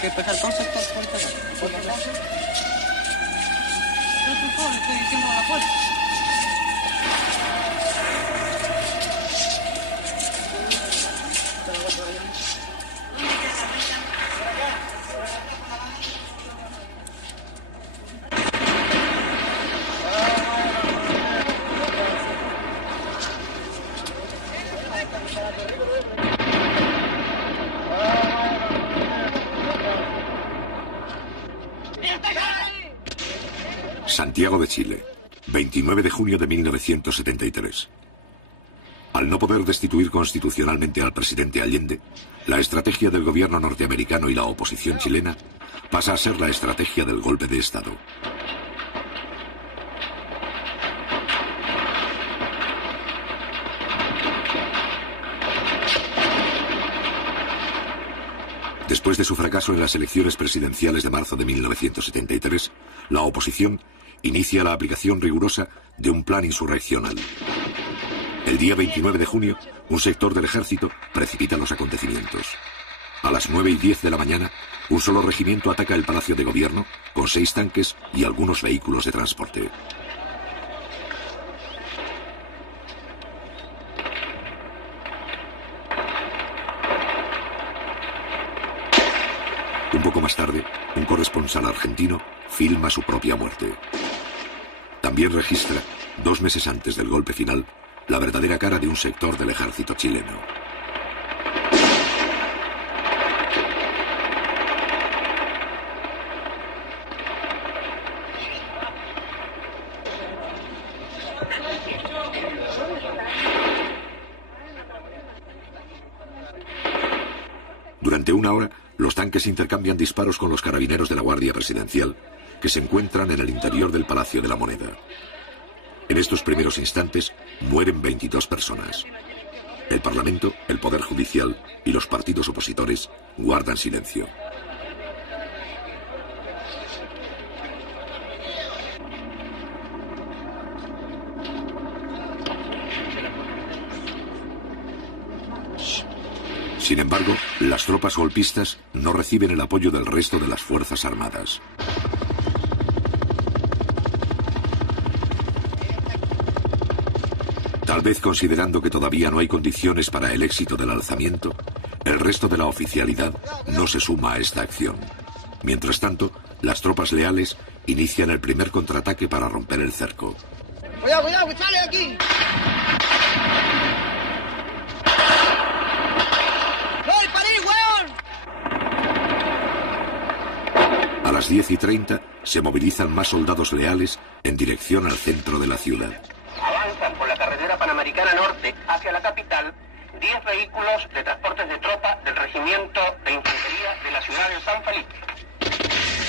que empezar con sector por entonces. Yo estoy diciendo a la puerta. Santiago de Chile, 29 de junio de 1973. Al no poder destituir constitucionalmente al presidente Allende, la estrategia del gobierno norteamericano y la oposición chilena pasa a ser la estrategia del golpe de Estado. Después de su fracaso en las elecciones presidenciales de marzo de 1973, la oposición inicia la aplicación rigurosa de un plan insurreccional. El día 29 de junio, un sector del ejército precipita los acontecimientos. A las 9:10 de la mañana, un solo regimiento ataca el Palacio de Gobierno con 6 tanques y algunos vehículos de transporte. Un poco más tarde, un corresponsal argentino filma su propia muerte. También registra, 2 meses antes del golpe final, la verdadera cara de un sector del ejército chileno. Durante 1 hora, los tanques intercambian disparos con los carabineros de la Guardia Presidencial, que se encuentran en el interior del Palacio de la Moneda. En estos primeros instantes mueren 22 personas. El Parlamento, el Poder Judicial y los partidos opositores guardan silencio. Sin embargo, las tropas golpistas no reciben el apoyo del resto de las Fuerzas Armadas. Tal vez considerando que todavía no hay condiciones para el éxito del alzamiento, el resto de la oficialidad no se suma a esta acción. Mientras tanto, las tropas leales inician el primer contraataque para romper el cerco. ¡Cuidado, cuidado, que sale aquí! ¡No disparí, weón! A las 10:30 se movilizan más soldados leales en dirección al centro de la ciudad. Avanzan por la carretera Panamericana Norte hacia la capital 10 vehículos de transportes de tropa del Regimiento de Infantería de la ciudad de San Felipe.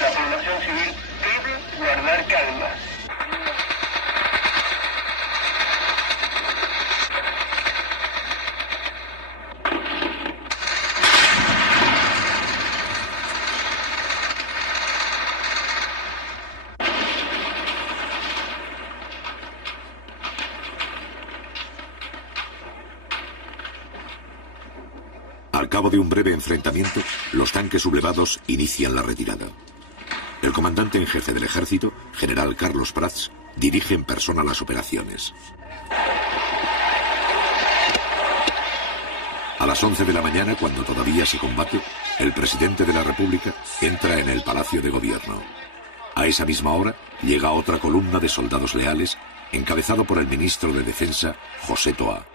La población civil debe guardar calma. Al cabo de un breve enfrentamiento, los tanques sublevados inician la retirada. El comandante en jefe del ejército, general Carlos Prats, dirige en persona las operaciones. A las 11 de la mañana, cuando todavía se combate, el presidente de la República entra en el Palacio de Gobierno. A esa misma hora llega otra columna de soldados leales, encabezado por el ministro de Defensa, José Toá.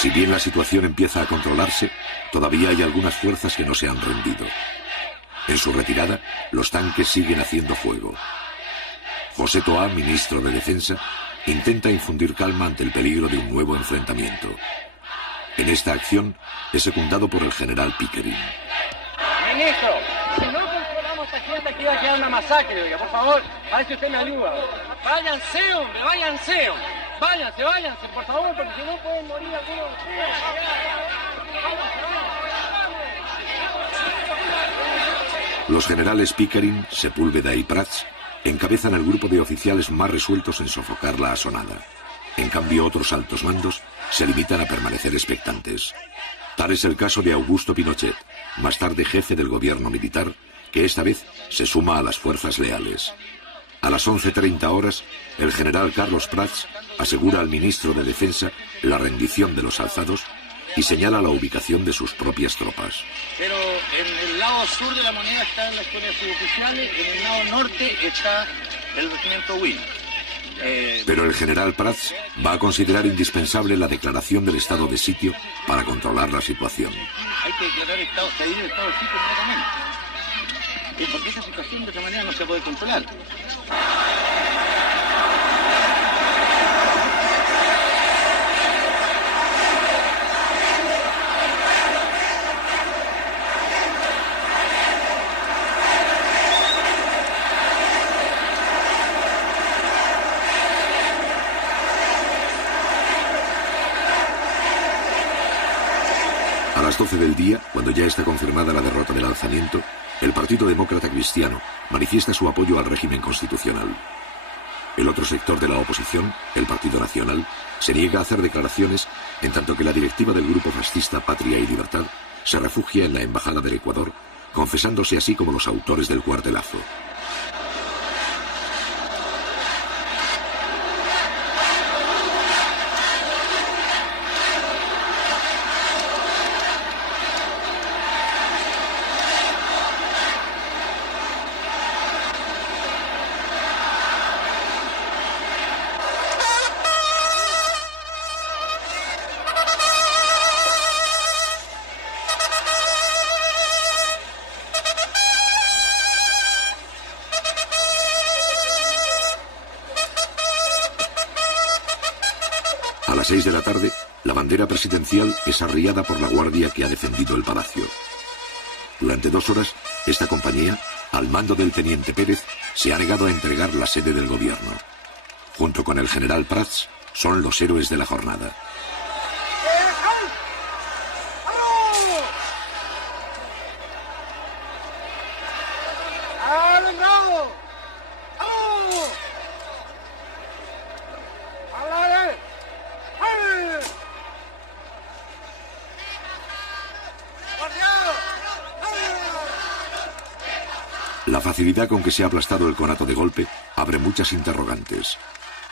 Si bien la situación empieza a controlarse, todavía hay algunas fuerzas que no se han rendido. En su retirada, los tanques siguen haciendo fuego. José Toá, ministro de Defensa, intenta infundir calma ante el peligro de un nuevo enfrentamiento. En esta acción es secundado por el general Pickering. Ministro, si no controlamos aquí sienta que iba a quedar una masacre, oiga, por favor, a ver si usted me ayuda. Váyanse, hombre, váyanse, hombre. Váyanse, por favor, porque si no pueden morir algunos. Los generales Pickering, Sepúlveda y Prats encabezan el grupo de oficiales más resueltos en sofocar la asonada. En cambio, otros altos mandos se limitan a permanecer expectantes. Tal es el caso de Augusto Pinochet, más tarde jefe del gobierno militar, que esta vez se suma a las fuerzas leales. A las 11:30 horas, el general Carlos Prats asegura al ministro de Defensa la rendición de los alzados y señala la ubicación de sus propias tropas. Pero en el lado sur de la moneda están las escuelas suboficiales, en el lado norte está el regimiento Will. Pero el general Prats va a considerar indispensable la declaración del estado de sitio para controlar la situación. Hay que declarar estado de sitio inmediatamente. Porque esa situación de otra manera no se puede controlar. A las 12 del día, cuando ya está confirmada la derrota del alzamiento, el Partido Demócrata Cristiano manifiesta su apoyo al régimen constitucional. El otro sector de la oposición, el Partido Nacional, se niega a hacer declaraciones, en tanto que la directiva del grupo fascista Patria y Libertad se refugia en la Embajada del Ecuador, confesándose así como los autores del cuartelazo. A las 6 de la tarde, la bandera presidencial es arriada por la guardia que ha defendido el palacio. Durante 2 horas, esta compañía, al mando del teniente Pérez, se ha negado a entregar la sede del gobierno. Junto con el general Prats, son los héroes de la jornada. La facilidad con que se ha aplastado el conato de golpe abre muchas interrogantes.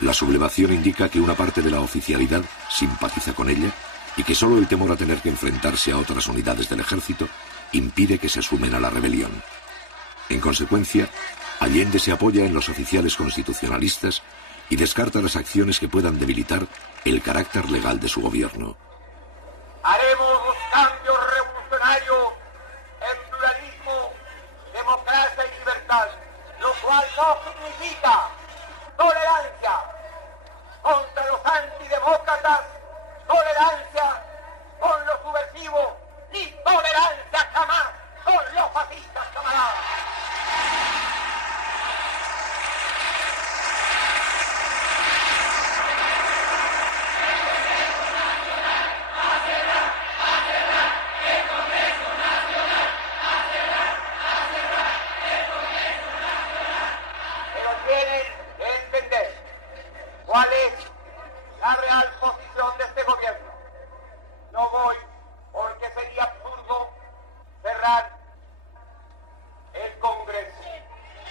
La sublevación indica que una parte de la oficialidad simpatiza con ella y que solo el temor a tener que enfrentarse a otras unidades del ejército impide que se sumen a la rebelión. En consecuencia, Allende se apoya en los oficiales constitucionalistas y descarta las acciones que puedan debilitar el carácter legal de su gobierno. Haremos los cambios revolucionarios en pluralismo, democracia y libertad, lo cual no significa tolerancia contra los antidemócratas, tolerancia con los subversivos, ni tolerancia jamás con los fascistas, camaradas. ¿Cuál es la real posición de este gobierno? No voy, porque sería absurdo cerrar el Congreso.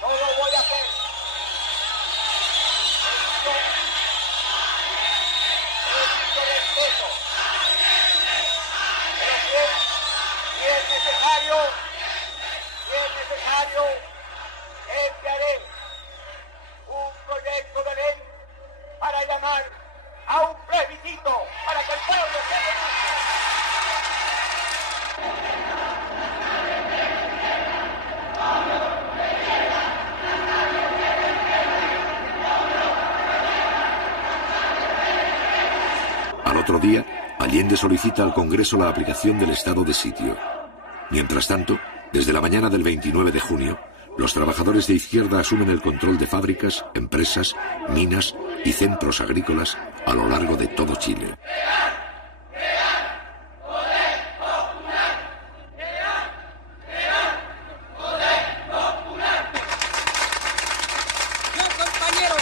No lo voy a hacer. Esto respeto. Pero si es necesario, enviaré un proyecto de ley para llamar a un plebiscito para que el pueblo se pronuncie. Al otro día, Allende solicita al Congreso la aplicación del estado de sitio. Mientras tanto, desde la mañana del 29 de junio, los trabajadores de izquierda asumen el control de fábricas, empresas, minas y centros agrícolas a lo largo de todo Chile. Compañeros,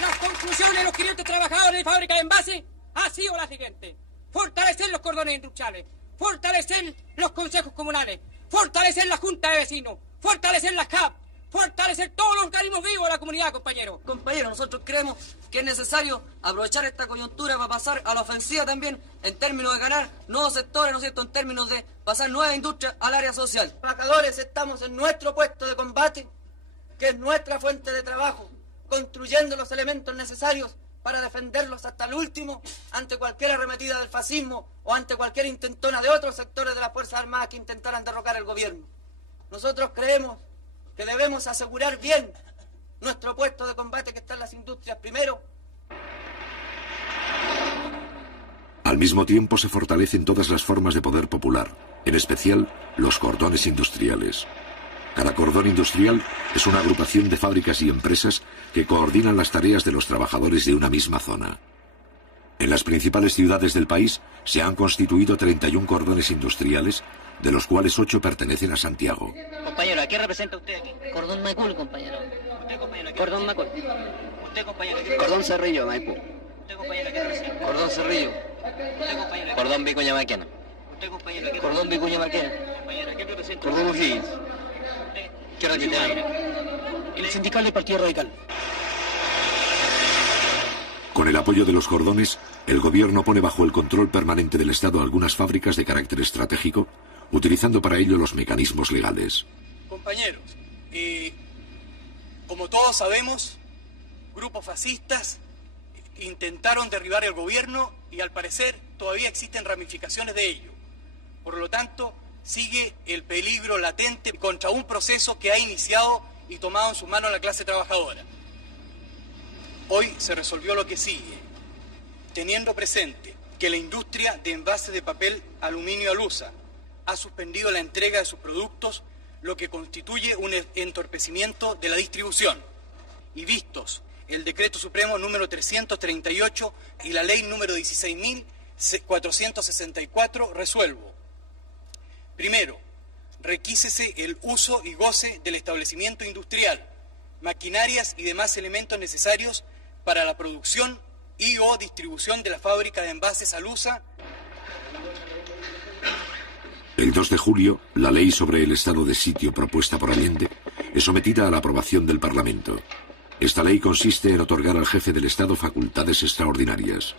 las conclusiones de los 500 trabajadores de fábrica de envase ha sido la siguiente: fortalecer los cordones industriales, fortalecer los consejos comunales, fortalecer la junta de vecinos, fortalecer las CAP, fortalecer todos los organismos vivos de la comunidad, compañeros. Compañeros, nosotros creemos que es necesario aprovechar esta coyuntura para pasar a la ofensiva también en términos de ganar nuevos sectores, ¿no es cierto?, en términos de pasar nuevas industrias al área social. Trabajadores, estamos en nuestro puesto de combate, que es nuestra fuente de trabajo, construyendo los elementos necesarios para defenderlos hasta el último ante cualquier arremetida del fascismo o ante cualquier intentona de otros sectores de las Fuerzas Armadas que intentaran derrocar el gobierno. Nosotros creemos que debemos asegurar bien nuestro puesto de combate, que está en las industrias primero. Al mismo tiempo se fortalecen todas las formas de poder popular, en especial los cordones industriales. Cada cordón industrial es una agrupación de fábricas y empresas que coordinan las tareas de los trabajadores de una misma zona. En las principales ciudades del país se han constituido 31 cordones industriales, de los cuales 8 pertenecen a Santiago. Compañero, ¿a qué representa usted aquí? Cordón Macul, compañero. ¿Usted, compañero, qué Cordón representa? Macul. ¿Usted, compañero, qué Cordón Cerrillo, Maipú. ¿Usted, compañero, qué representa? Cordón Cerrillo. ¿Usted, compañero, Cordón Vicuña Maquena. ¿Usted, compañero, qué Cordón Vicuña Maquena. compañero, qué representa? Cordón O'Higgins. ¿Usted, ¿Qué representa? el sindical del Partido Radical. Con el apoyo de los cordones, el gobierno pone bajo el control permanente del Estado algunas fábricas de carácter estratégico, utilizando para ello los mecanismos legales. Compañeros, como todos sabemos, grupos fascistas intentaron derribar el gobierno y al parecer todavía existen ramificaciones de ello. Por lo tanto, sigue el peligro latente contra un proceso que ha iniciado y tomado en sus manos la clase trabajadora. Hoy se resolvió lo que sigue, teniendo presente que la industria de envases de papel aluminio Alusa ha suspendido la entrega de sus productos, lo que constituye un entorpecimiento de la distribución. Y vistos el Decreto Supremo número 338 y la Ley número 16.464, resuelvo. Primero, requísese el uso y goce del establecimiento industrial, maquinarias y demás elementos necesarios para la producción y o distribución de la fábrica de envases Alusa. El 2 de julio, la ley sobre el estado de sitio propuesta por Allende es sometida a la aprobación del Parlamento. Esta ley consiste en otorgar al jefe del Estado facultades extraordinarias.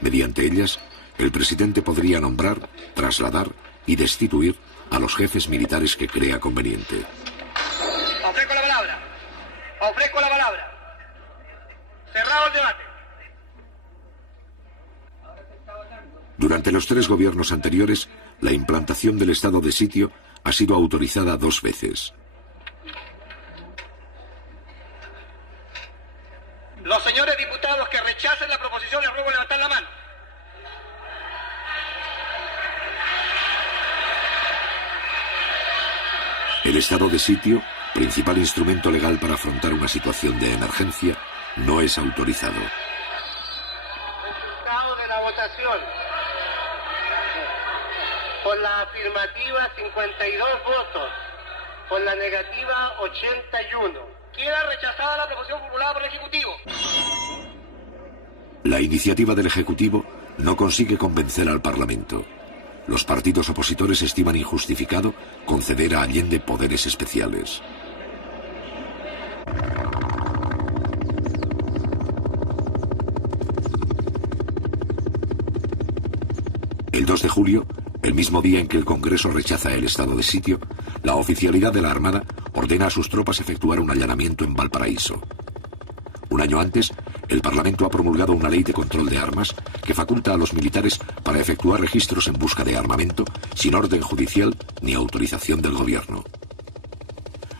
Mediante ellas, el presidente podría nombrar, trasladar y destituir a los jefes militares que crea conveniente. Ofrezco la palabra. Ofrezco la palabra. Cerrado el debate. Durante los 3 gobiernos anteriores, la implantación del estado de sitio ha sido autorizada 2 veces. Los señores diputados que rechacen la proposición les ruego levantar la mano. El estado de sitio, principal instrumento legal para afrontar una situación de emergencia, no es autorizado. Resultado de la votación. Por la afirmativa 52 votos. Por la negativa 81. Queda rechazada la proposición formulada por el Ejecutivo. La iniciativa del Ejecutivo no consigue convencer al Parlamento. Los partidos opositores estiman injustificado conceder a Allende poderes especiales. El 2 de julio, el mismo día en que el Congreso rechaza el estado de sitio, la oficialidad de la Armada ordena a sus tropas efectuar un allanamiento en Valparaíso. Un año antes, el Parlamento ha promulgado una ley de control de armas que faculta a los militares para efectuar registros en busca de armamento sin orden judicial ni autorización del gobierno.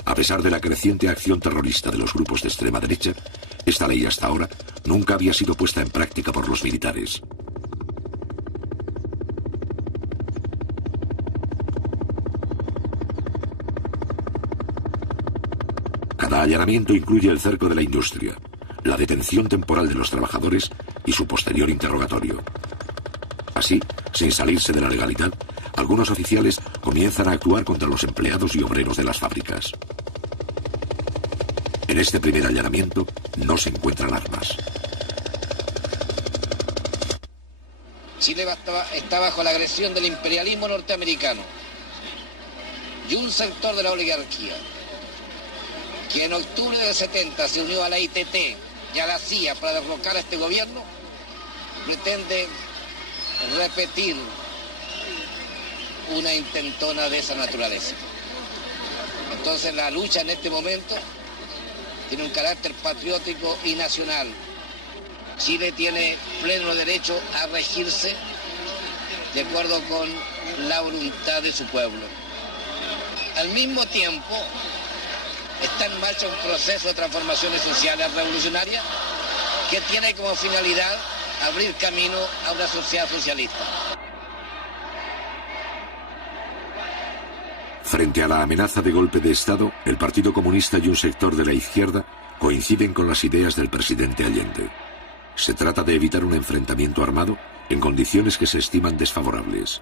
A pesar de la creciente acción terrorista de los grupos de extrema derecha, esta ley hasta ahora nunca había sido puesta en práctica por los militares. Cada allanamiento incluye el cerco de la industria, la detención temporal de los trabajadores y su posterior interrogatorio. Así, sin salirse de la legalidad, algunos oficiales comienzan a actuar contra los empleados y obreros de las fábricas. En este primer allanamiento no se encuentran armas. Chile está bajo la agresión del imperialismo norteamericano y un sector de la oligarquía que en octubre del 70 se unió a la ITT y a la CIA para derrocar a este gobierno, pretende repetir una intentona de esa naturaleza. Entonces la lucha en este momento tiene un carácter patriótico y nacional. Chile tiene pleno derecho a regirse de acuerdo con la voluntad de su pueblo. Al mismo tiempo, está en marcha un proceso de transformaciones sociales revolucionarias que tiene como finalidad abrir camino a una sociedad socialista. Frente a la amenaza de golpe de Estado, el Partido Comunista y un sector de la izquierda coinciden con las ideas del presidente Allende. Se trata de evitar un enfrentamiento armado en condiciones que se estiman desfavorables.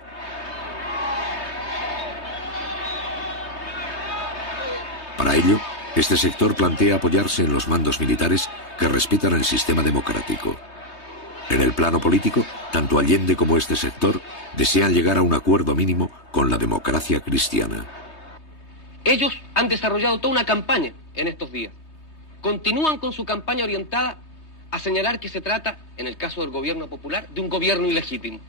Para ello, este sector plantea apoyarse en los mandos militares que respetan el sistema democrático. En el plano político, tanto Allende como este sector desean llegar a un acuerdo mínimo con la democracia cristiana. Ellos han desarrollado toda una campaña en estos días. Continúan con su campaña orientada a señalar que se trata, en el caso del gobierno popular, de un gobierno ilegítimo.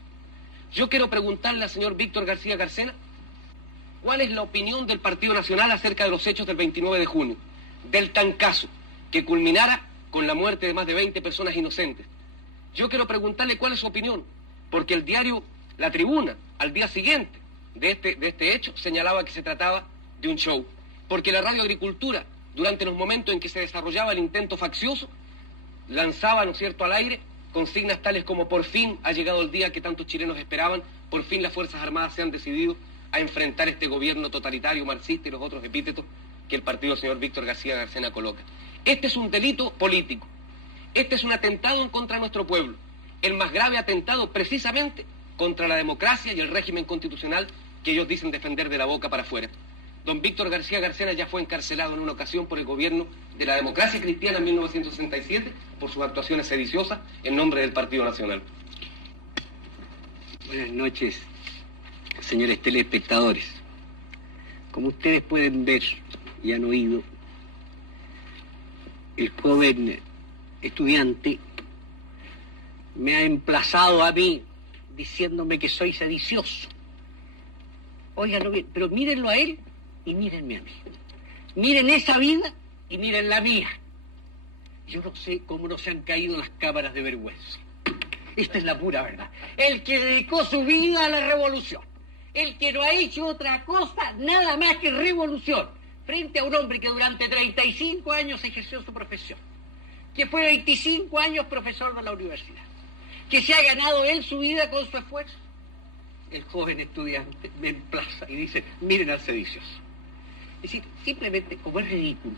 Yo quiero preguntarle al señor Víctor García Carcena cuál es la opinión del Partido Nacional acerca de los hechos del 29 de junio, del tancazo que culminara con la muerte de más de 20 personas inocentes. Yo quiero preguntarle cuál es su opinión, porque el diario La Tribuna, al día siguiente de este hecho, señalaba que se trataba de un show, porque la Radio Agricultura, durante los momentos en que se desarrollaba el intento faccioso, lanzaba, ¿no es cierto?, al aire consignas tales como: por fin ha llegado el día que tantos chilenos esperaban, por fin las Fuerzas Armadas se han decidido a enfrentar este gobierno totalitario, marxista y los otros epítetos que el partido del señor Víctor García Carcena coloca. Este es un delito político, este es un atentado en contra de nuestro pueblo, el más grave atentado precisamente contra la democracia y el régimen constitucional que ellos dicen defender de la boca para afuera. Don Víctor García Carcena ya fue encarcelado en una ocasión por el gobierno de la democracia cristiana en 1967 por sus actuaciones sediciosas en nombre del Partido Nacional. Buenas noches, señores telespectadores. Como ustedes pueden ver y han oído, el joven estudiante me ha emplazado a mí diciéndome que soy sedicioso. Óiganlo bien, pero mírenlo a él y mírenme a mí. Miren esa vida y miren la mía. Yo no sé cómo no se han caído las cámaras de vergüenza. Esta es la pura verdad. El que dedicó su vida a la revolución, el que no ha hecho otra cosa, nada más que revolución, frente a un hombre que durante 35 años ejerció su profesión, que fue 25 años profesor de la universidad, que se ha ganado él su vida con su esfuerzo. El joven estudiante me emplaza y dice: miren al sedicioso. Es decir, simplemente, como es ridículo,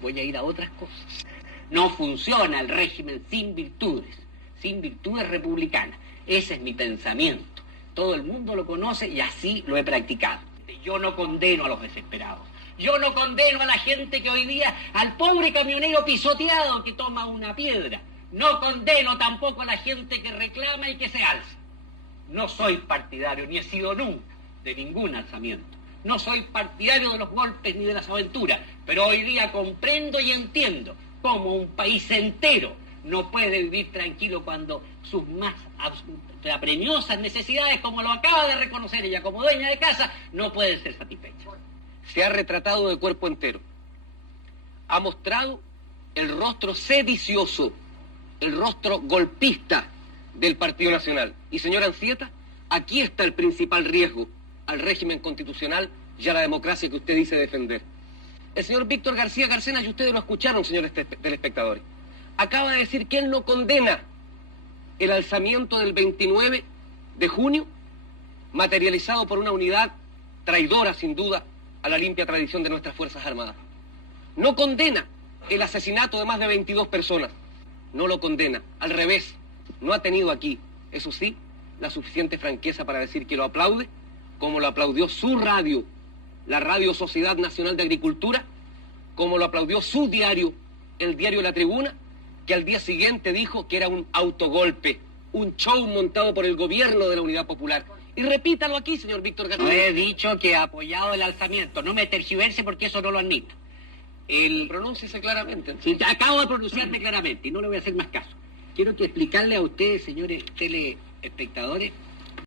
voy a ir a otras cosas. No funciona el régimen sin virtudes republicanas. Ese es mi pensamiento. Todo el mundo lo conoce y así lo he practicado. Yo no condeno a los desesperados. Yo no condeno a la gente que hoy día, al pobre camionero pisoteado que toma una piedra. No condeno tampoco a la gente que reclama y que se alza. No soy partidario, ni he sido nunca, de ningún alzamiento. No soy partidario de los golpes ni de las aventuras, pero hoy día comprendo y entiendo cómo un país entero no puede vivir tranquilo cuando sus más apremiosas necesidades, como lo acaba de reconocer ella como dueña de casa, no pueden ser satisfechas. Se ha retratado de cuerpo entero. Ha mostrado el rostro sedicioso, el rostro golpista del Partido Nacional. Y señora Anzieta, aquí está el principal riesgo al régimen constitucional y a la democracia que usted dice defender. El señor Víctor García Carcena, y ustedes lo escucharon, señores telespectadores, acaba de decir que él no condena el alzamiento del 29 de junio, materializado por una unidad traidora, sin duda, a la limpia tradición de nuestras Fuerzas Armadas. no condena el asesinato de más de 22 personas. No lo condena. Al revés, no ha tenido aquí, eso sí, la suficiente franqueza para decir que lo aplaude, como lo aplaudió su radio, la Radio Sociedad Nacional de Agricultura, como lo aplaudió su diario, el diario La Tribuna, que al día siguiente dijo que era un autogolpe, un show montado por el gobierno de la Unidad Popular. Y repítalo aquí, señor Víctor García. No he dicho que ha apoyado el alzamiento, no me tergiverse porque eso no lo admito. Pronúnciese claramente. Sí, acabo de pronunciarme claramente y no le voy a hacer más caso. Quiero que explicarle a ustedes, señores telespectadores,